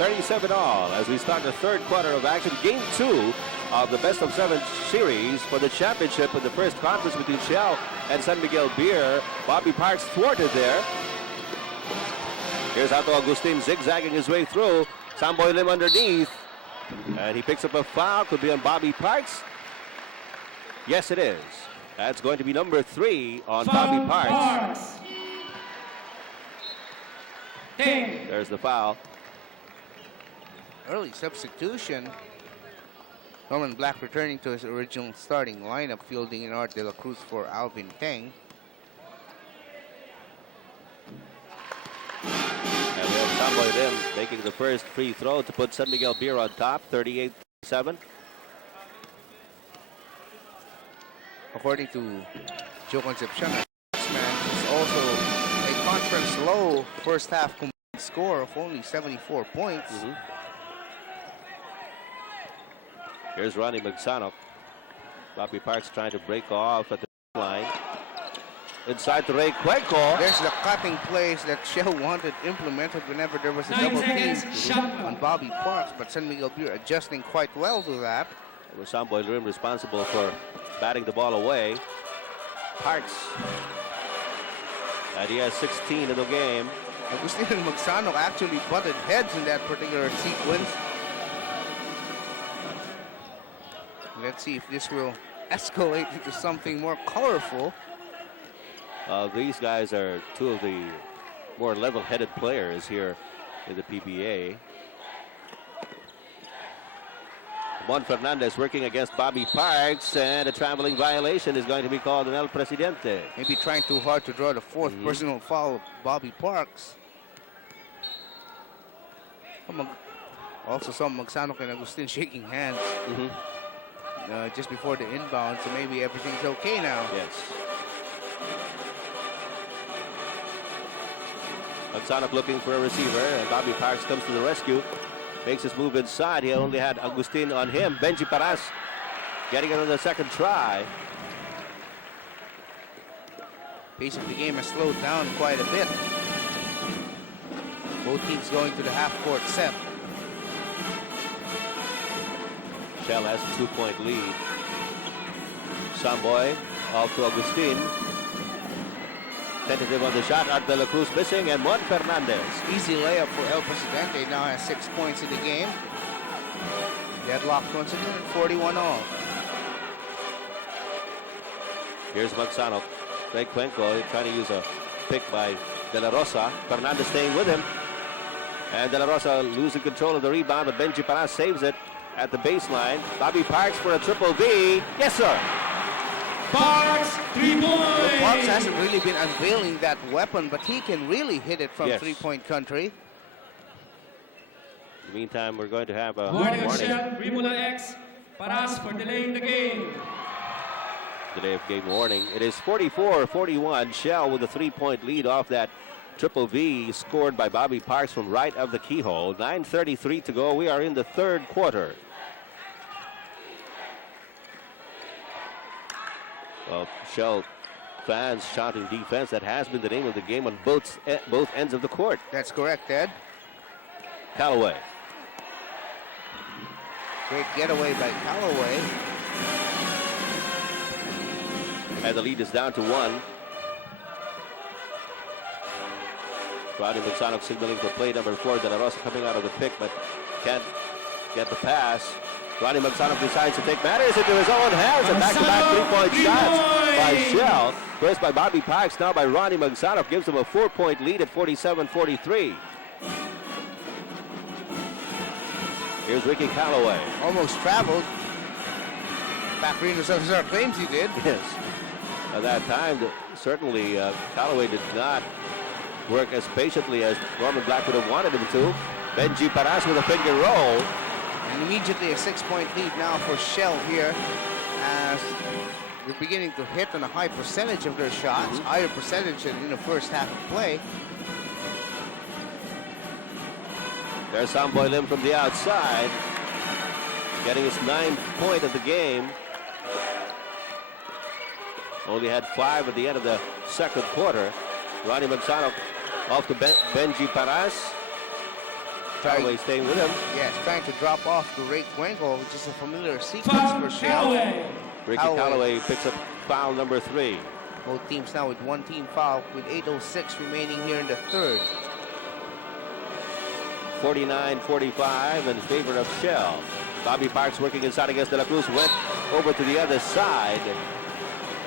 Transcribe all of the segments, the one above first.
37 all as we start the third quarter of action. Game 2 of the best of 7 series for the championship in the first conference between Shell and San Miguel Beer. Bobby Parks thwarted there. Here's Ato Agustin zigzagging his way through. Samboy Lim underneath. And he picks up a foul. Could be on Bobby Parks. Yes, it is. That's going to be number 3 on Bobby Parks. There's the foul. Early substitution. Norman Black returning to his original starting lineup, fielding in Art de la Cruz for Alvin Teng. And we have Samboy Lim making the first free throw to put San Miguel Beer on top, 38-7. According to Joe Concepcion, man is also a conference low first half combined score of only 74 points. Here's Ronnie Magsanok. Bobby Parks trying to break off at the line. Inside to Ray Cuenco. There's the cutting plays that Shell wanted implemented whenever there was a double team on Bobby Parks, but San Miguel Beer adjusting quite well to that. It was Samboy Lim responsible for batting the ball away. Parks. And he has 16 in the game. Agustin and Magsanok actually butted heads in that particular sequence. Let's see if this will escalate into something more colorful. These guys are 2 of the more level-headed players here in the PBA. Mon Fernandez working against Bobby Parks, and a traveling violation is going to be called on El Presidente. Maybe trying too hard to draw the 4th personal foul of Bobby Parks. Also saw Magsanok and Agustin shaking hands just before the inbound, so maybe everything's okay now. Yes. Magsanok looking for a receiver, and Bobby Parks comes to the rescue. Makes his move inside. He only had Agustin on him. Benji Paras getting it on the second try. Pace of the game has slowed down quite a bit. Both teams going to the half-court set. Shell has a 2-point lead. Samboy off to Agustin. Tentative on the shot. Art de la Cruz missing, and Mon Fernandez. Easy layup for El Presidente. Now has 6 points in the game. Deadlocked once again, 41 all. Here's Magsanok. Ray Cuenco trying to use a pick by De La Rosa. Fernandez staying with him. And De La Rosa losing control of the rebound, but Benji Paras saves it at the baseline. Bobby Parks for a triple V. Yes, sir. Parks, 3 points. Well, Parks hasn't really been unveiling that weapon, but he can really hit it from 3-point country. In the meantime, we're going to have a warning. Rimula X, Paras for delaying the game. Delay of game warning. It is 44-41. Shell with a 3-point lead off that triple V scored by Bobby Parks from right of the keyhole. 9:33 to go. We are in the third quarter. Well, Shell fans shouting defense. That has been the name of the game on both ends of the court. That's correct, Ed. Callaway. Great getaway by Callaway. And the lead is down to 1. Ronnie Magsanok signaling for play number 4. De La Rosa coming out of the pick, but can't get the pass. Ronnie Magsanok decides to take matters into his own hands, and back-to-back 3-point shots by Shell. First by Bobby Parks, now by Ronnie Magsanok. Gives him a 4-point lead at 47-43. Here's Ricky Callaway. Almost traveled. Back Reno Salazar claims he did. Yes. At that time, certainly Callaway did not work as patiently as Norman Black would have wanted him to. Benji Paras with a finger roll. And immediately a 6-point lead now for Shell here, as they're beginning to hit on a high percentage of their shots, higher percentage than in the first half of play. There's Samboy Lim from the outside, getting his 9th point of the game. Only had 5 at the end of the second quarter. Ronnie Magsanok off to Benji Paras. Callaway staying with him. Yes, trying to drop off to Ray Cuenco, which is a familiar sequence Foul, for Shell. Callaway. Ricky Callaway picks up foul number 3. Both teams now with one team foul with 8:06 remaining here in the third. 49-45 in favor of Shell. Bobby Parks working inside against De La Cruz, went over to the other side.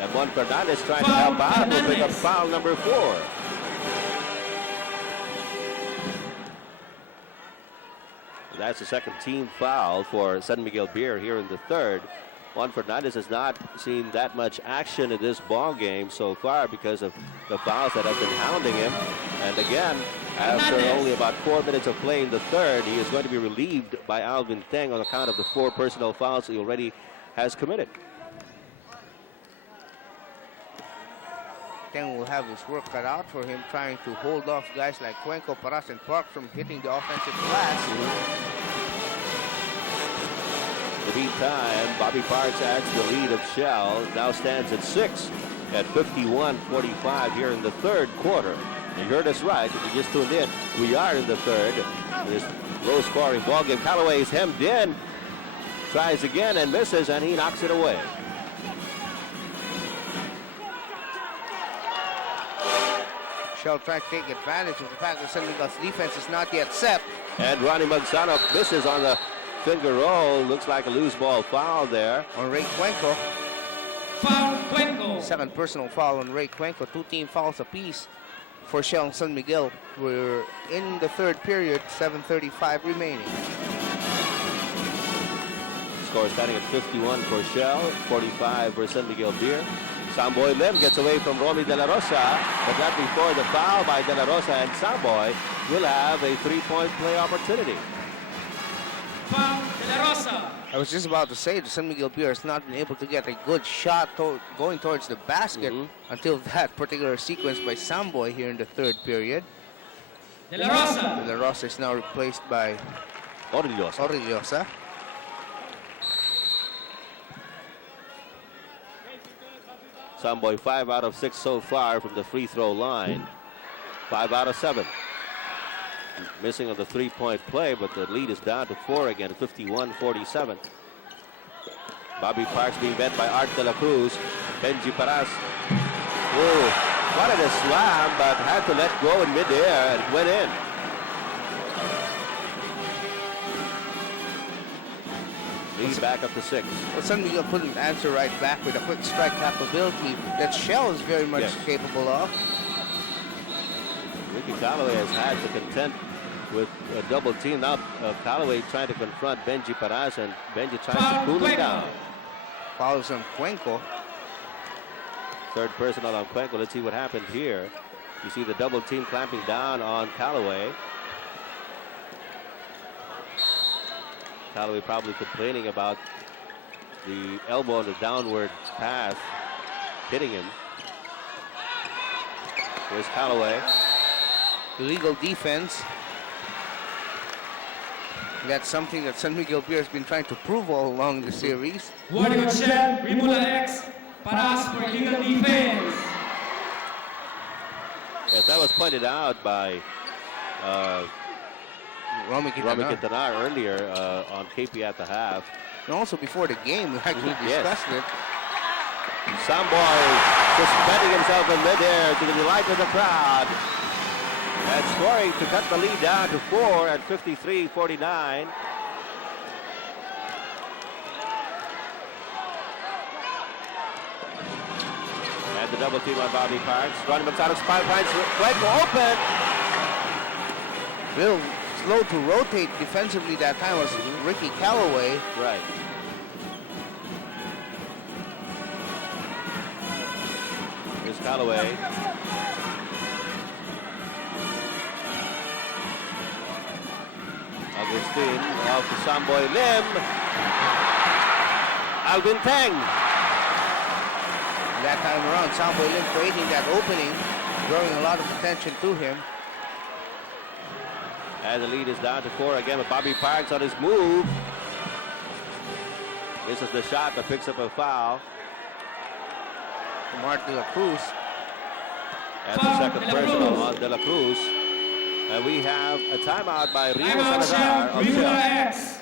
And Juan Fernandez trying to help out, will pick up foul number 4. That's the second team foul for San Miguel Beer here in the third. Juan Fernandez has not seen that much action in this ball game so far because of the fouls that have been hounding him. And again, after only about 4 minutes of play in the third, he is going to be relieved by Alvin Teng on account of the 4 personal fouls he already has committed. Teng will have his work cut out for him, trying to hold off guys like Cuenco, Paras, and Park from hitting the offensive glass. In the meantime, Bobby Parks adds the lead of Shell. Now stands at 6 at 51-45 here in the third quarter. You heard us right. If you just tuned in, we are in the third. This low-scoring ball game. Callaway is hemmed in. Tries again and misses, and he knocks it away. Shell trying to take advantage of the fact that San Miguel's defense is not yet set. And Ronnie Magsano misses on the finger roll. Looks like a loose ball foul there. On Ray Cuenco. Foul, Cuenco. Second personal foul on Ray Cuenco. 2 team fouls apiece for Shell and San Miguel. We're in the third period, 7:35 remaining. Score standing at 51 for Shell, 45 for San Miguel Beer. Samboy Lim gets away from Romy De La Rosa, but not before the foul by De La Rosa, and Samboy will have a 3-point play opportunity. Foul, De La Rosa. I was just about to say the San Miguel Beer has not been able to get a good shot going towards the basket until that particular sequence by Samboy here in the third period. De La Rosa. De La Rosa is now replaced by Orillosa. Orillosa. Samboy 5 out of 6 so far from the free throw line. 5 out of 7. Missing on the 3-point play, but the lead is down to 4 again, 51-47. Bobby Parks being met by Art De La Cruz. Benji Paras. Oh, wanted a slam, but had to let go in midair and went in. Lead back up to 6. Well, San Miguel couldn't answer right back with a quick strike capability that Shell is very much capable of. Ricky Callaway has had to contend with a double team. Now Callaway trying to confront Benji Paras, and Benji trying to cool him down. Fouls on Cuenco. Third personal on Cuenco. Let's see what happened here. You see the double team clamping down on Callaway. Callaway probably complaining about the elbow on the downward path hitting him. Here's Callaway. Illegal defense. That's something that San Miguel Beer has been trying to prove all along the series. Warning on Shell, Rimula X. Paras for illegal defense. Yes, that was pointed out by Romy Quintanar. Quintanar earlier on KP at the half. And also before the game, we actually discussed it. Samboy suspending himself in midair to the delight of the crowd. And scoring to cut the lead down to 4 at 53-49. And the double team on Bobby Parks. Ronnie Magsano finds Cuenco open. Real slow to rotate defensively that time was Ricky Callaway. Right. Here's Callaway. Agustin out to Samboy Lim. Alvin Teng. That time around, Samboy Lim creating that opening, drawing a lot of attention to him. And the lead is down to 4 again with Bobby Parks on his move. This is the shot that picks up a foul. Art De La Cruz. And the second personal on De La Cruz. And we have a timeout by Rio Timeout, Salazar Shell. of Rimula Shell. X.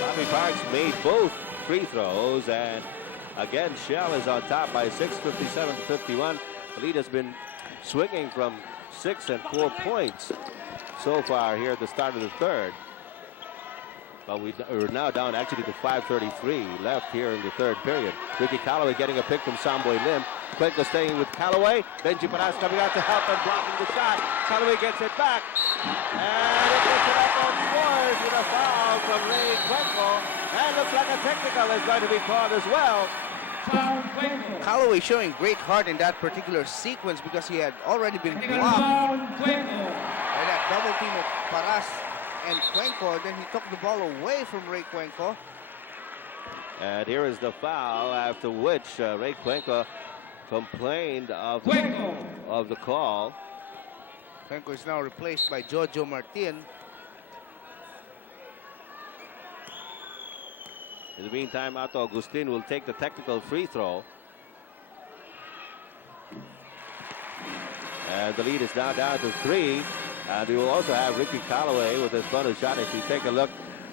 Bobby Parks made both free throws, and again, Shell is on top by 6, 57-51. The lead has been swinging from 6 and 4 points so far here at the start of the third. But we're now down actually to 5:33 left here in the third period. Ricky Callaway getting a pick from Samboy Lim. Cuenco staying with Callaway. Benji Paras coming out to help and blocking the shot. Callaway gets it back. And it gets it up and scores with a foul from Ray Cuenco. And looks like a technical is going to be called as well. Foul, Cuenco. Callaway showing great heart in that particular sequence because he had already been Technical blocked foul, Cuenco. by that double team of Paras and Cuenco. Then he took the ball away from Ray Cuenco. And here is the foul, after which Ray Cuenco complained of the call. Cuenco is now replaced by Jojo Martin. In the meantime, Ato Agustin will take the technical free throw. And the lead is now down to 3. And we will also have Ricky Callaway with his bonus shot. If you take a look,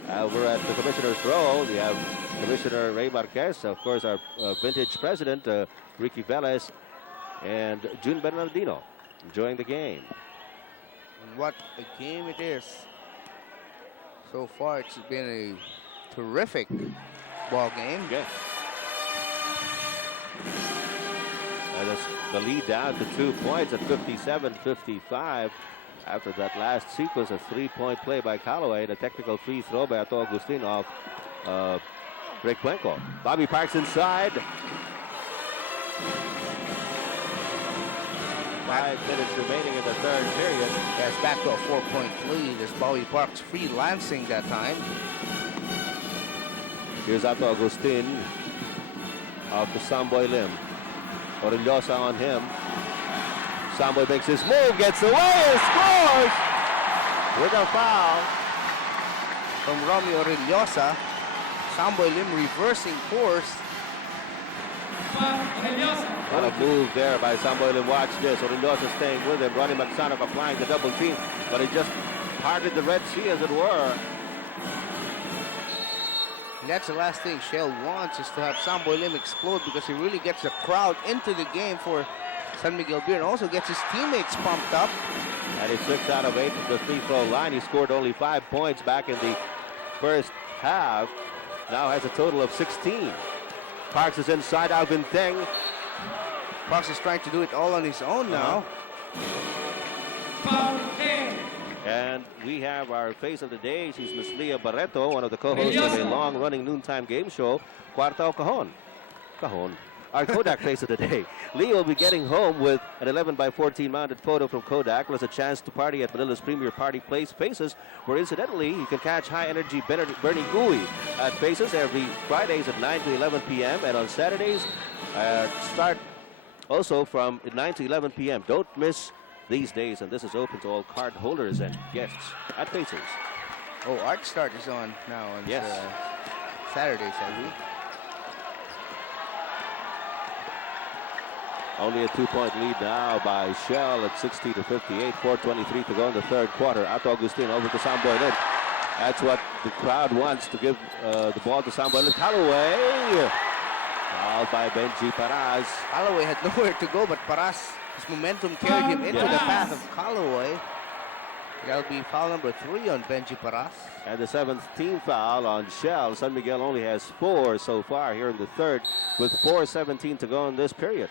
we're at the commissioner's row. We have Commissioner Ray Marquez, of course, our vintage president, Ricky Velez, and June Bernardino enjoying the game. And what a game it is. So far, it's been a terrific ball game. Okay. And the lead down to 2 points at 57-55. After that last sequence, a 3-point play by Callaway, and a technical free throw by Ato Agustin off Ray Cuenco. Bobby Parks inside. 5 minutes remaining in the third period. That's back to a 4-point lead as Bobby Parks freelancing that time. Here's Ato Agustin of the Samboy Lim. Orillosa on him. Samboy makes his move, gets away, and scores with a foul From Romeo Orillosa. Samboy Lim reversing course. Foul, Orillosa. What a move there by Samboy Lim. Watch this. Orillosa staying with him. Ronnie Magsanok applying the double team, but he just parted the Red Sea, as it were. And that's the last thing Shell wants, is to have Samboy Lim explode, because he really gets the crowd into the game for San Miguel Beer and also gets his teammates pumped up. And he's 6 out of 8 from the free throw line. He scored only 5 points back in the first half. Now has a total of 16. Parks is inside. Alvin Teng. Parks is trying to do it all on his own now. Foul, Teng. And we have our face of the day. She's Miss Leah Barreto, one of the co-hosts of a long-running noontime game show, Cuarta o Cajon. Cajon. Our Kodak face of the day. Leah will be getting home with an 11x14 mounted photo from Kodak, plus a chance to party at Manila's premier party place, Faces, where incidentally you can catch high-energy Bernie Gui at Faces every Fridays at 9 to 11 p.m. and on Saturdays start also from 9 to 11 p.m. Don't miss these days, and this is open to all card holders and guests at Faces. Oh, Art Start is on now on Saturdays, I believe. Only a 2-point lead now by Shell at 60 to 58. 4:23 to go in the third quarter. Ato Agustin over to Samboy Lim. That's what the crowd wants, to give the ball to Samboy Lim. Callaway. Fouled by Benji Paras. Callaway had nowhere to go, but Paras, his momentum carried him into the path of Callaway. That'll be foul number 3 on Benji Paras. And the 7th team foul on Shell. San Miguel only has 4 so far here in the third, with 4:17 to go in this period.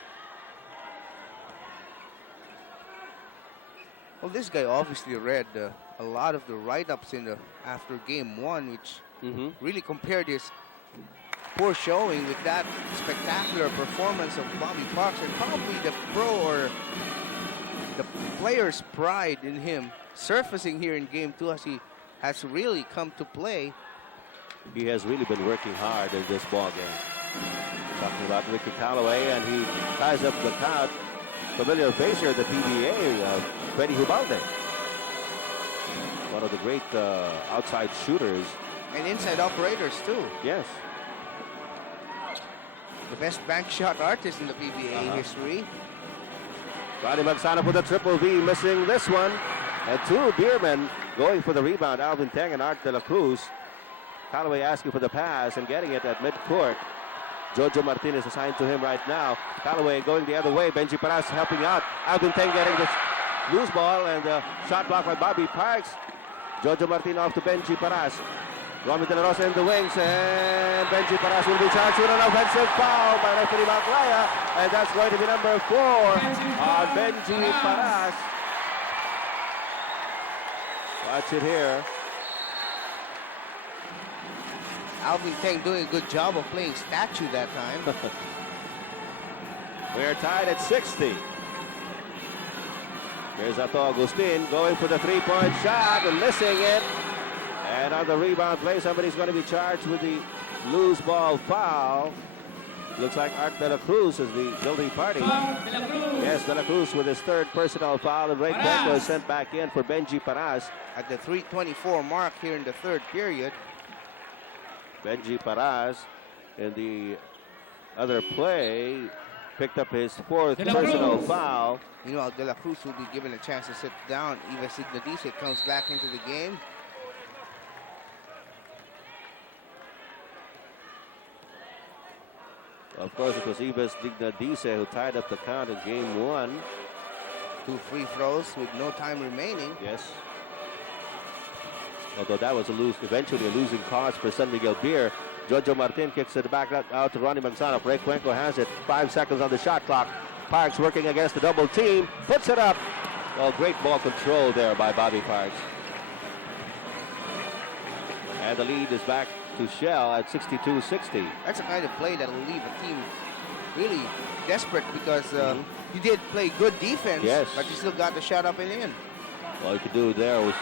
Well, this guy obviously read a lot of the write-ups in the after game 1, which really compared his poor showing with that spectacular performance of Bobby Parks, and probably the pro or the player's pride in him surfacing here in Game 2 as he has really come to play. He has really been working hard in this ball game. Talking about Ricky Callaway, and he ties up the count. Familiar face here at the PBA, Freddy Hubalde. One of the great outside shooters. And inside operators too. Yes. The best bank shot artist in the PBA history. Ronnie Magsanov with a triple V, missing this one. And two Beermen going for the rebound. Alvin Teng and Art De La Cruz. Callaway asking for the pass and getting it at midcourt. Jojo Martinez assigned to him right now. Callaway going the other way. Benji Paras helping out. Alvin Teng getting this loose ball, and shot blocked by Bobby Parks. Jojo Martinez off to Benji Paras. Romy De La Rosa in the wings, and Benji Paras will be charged with an offensive foul by referee Maclaya, and that's going to be number 4 on Benji Paras. Watch it here. Alvin Teng doing a good job of playing statue that time. We're tied at 60. Here's Ato Agustin going for the three-point shot and missing it. And on the rebound play, somebody's going to be charged with the loose ball foul. Looks like Art De La Cruz is the guilty party. Yes, De La Cruz with his third personal foul, and Ray Blanco is sent back in for Benji Paras. At the 3:24 mark here in the third period. Benji Paras in the other play picked up his fourth personal foul. You know, De La Cruz will be given a chance to sit down. Eva Cignal comes back into the game. Of course, it was Ibas Dignadice who tied up the count in game 1. 2 free throws with no time remaining. Yes. Although that was eventually a losing cause for San Miguel Beer. Jojo Martin kicks it back out to Ronnie Magsanov. Ray Cuenco has it. 5 seconds on the shot clock. Parks working against the double team. Puts it up. Well, great ball control there by Bobby Parks. And the lead is back to Shell at 62-60. That's the kind of play that will leave a team really desperate, because you did play good defense, yes, but you still got the shot up and in. All you could do there was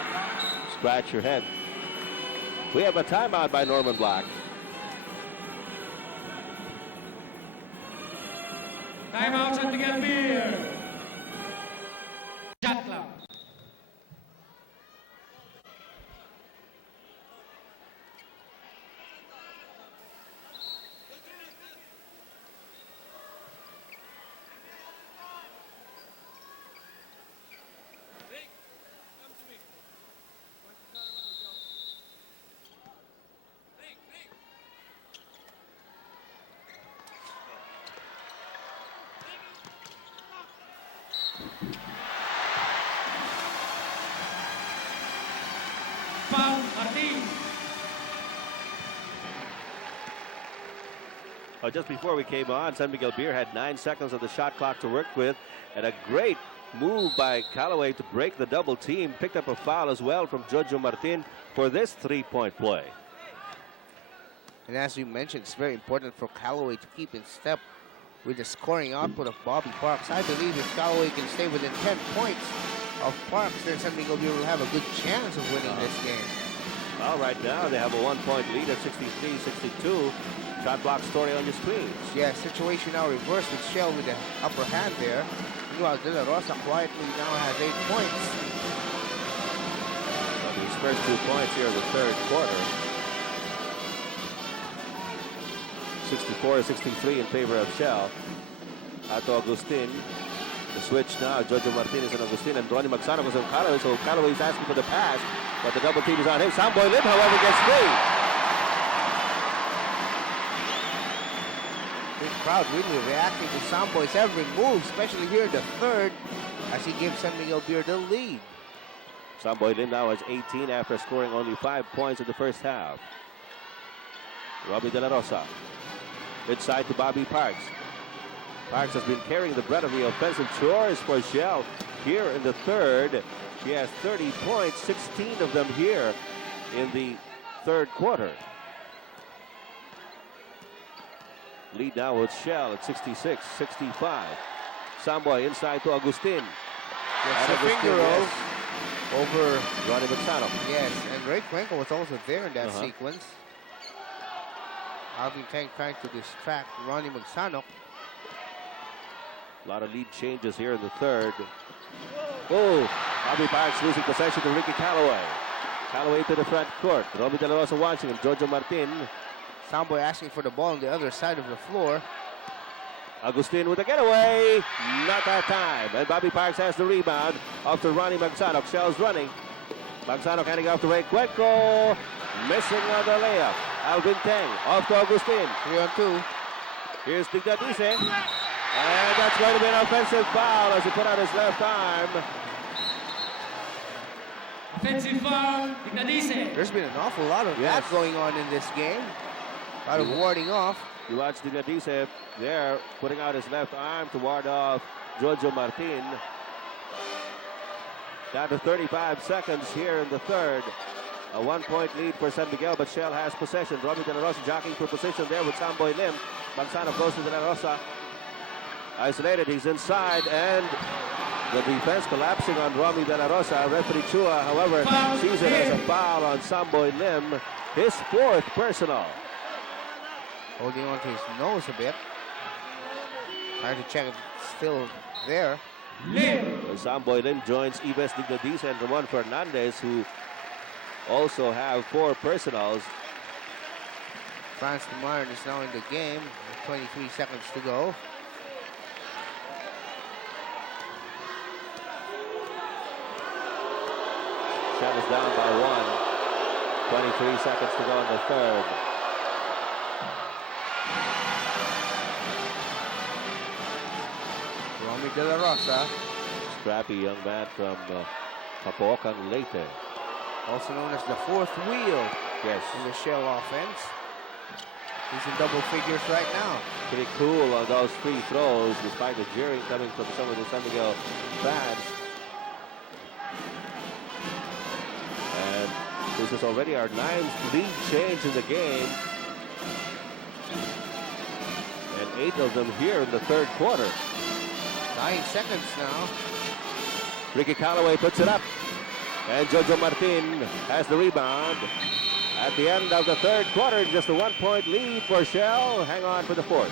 scratch your head. We have a timeout by Norman Black. Timeout, San Miguel Beer. Shot clock. Foul, Martin. Just before we came on, San Miguel Beer had 9 seconds of the shot clock to work with, and a great move by Callaway to break the double team. Picked up a foul as well from Jojo Martin for this three-point play. And as we mentioned, it's very important for Callaway to keep in step with the scoring output of Bobby Parks. I believe if Callaway can stay within 10 points of Parks, then San Miguel Beer will have a good chance of winning this game. Well, right now they have a 1-point lead at 63-62. Shot block story on your screens. Yeah, situation now reversed with Shell with the upper hand there. Meanwhile, De La Rosa quietly now has 8 points. So these first 2 points here in the third quarter. 64-63 in favor of Shell. Ato Agustin. The switch now, Jojo Martinez and Agustin, and Ronnie Magsanov was on Callaway, so Callaway is asking for the pass, but the double team is on him. Samboy Lim, however, gets free. Big crowd really reacting to Samboy's every move, especially here in the third, as he gives San Miguel Beer the lead. Samboy Lim now has 18 after scoring only 5 points in the first half. Robbie De La Rosa. Inside to Bobby Parks. Parks has been carrying the brunt of the offensive chores for Shell here in the third. He has 30 points, 16 of them here in the third quarter. Lead now with Shell at 66-65. Samboy inside to Agustin. That's a finger roll over. Ronnie Magsano. Yes, and Ray Cuenca was also there in that Uh-huh. sequence. Alvin Tang trying to distract Ronnie Magsano. A lot of lead changes here in the third. Oh, Bobby Parks losing possession to Ricky Callaway. Callaway to the front court. Romy De La Rosa watching him. Jojo Martin. Samboy asking for the ball on the other side of the floor. Agustin with a getaway. Not that time. And Bobby Parks has the rebound. Off to Ronnie Magsano. Shell's running. Magsano handing off to Ray Cuenco. Missing on the layup. Alvin Tang off to Agustin. 3-on-2. Here's Tignadice. And that's going to be an offensive foul as he put out his left arm. Offensive foul, Tignadice. There's been an awful lot of Yes. that going on in this game. A lot of warding off. You watch Tignadice there putting out his left arm to ward off Jojo Martin. Down to 35 seconds here in the third. A 1-point lead for San Miguel, but Shell has possession. Romy De La Rosa jockeying for position there with Samboy Lim. Magsano goes to De La Rosa. Isolated, he's inside, and the defense collapsing on Romy De La Rosa. Referee Chua, however, Foul sees it as a here. foul on Samboy Lim. His fourth personal. Holding on to his nose a bit. Trying to check if it's still there. Lim. Samboy Lim joins Ives Tignadice and Ramon Fernandez, who also have 4 personals. Franz Martin is now in the game. 23 seconds to go. Shell is down by 1. 23 seconds to go in the third. Romy De La Rosa, Scrappy young man from Capoocan Leyte. also known as the fourth wheel Yes, in the Shell offense. He's in double figures right now. pretty cool on those free throws, despite the jeering coming from some of the San Miguel fans. And this is already our 9th lead change in the game. And 8 of them here in the third quarter. 9 seconds now. Ricky Callaway puts it up. And Jojo Martin has the rebound. At the end of the third quarter, just a 1-point lead for Shell. Hang on for the fourth.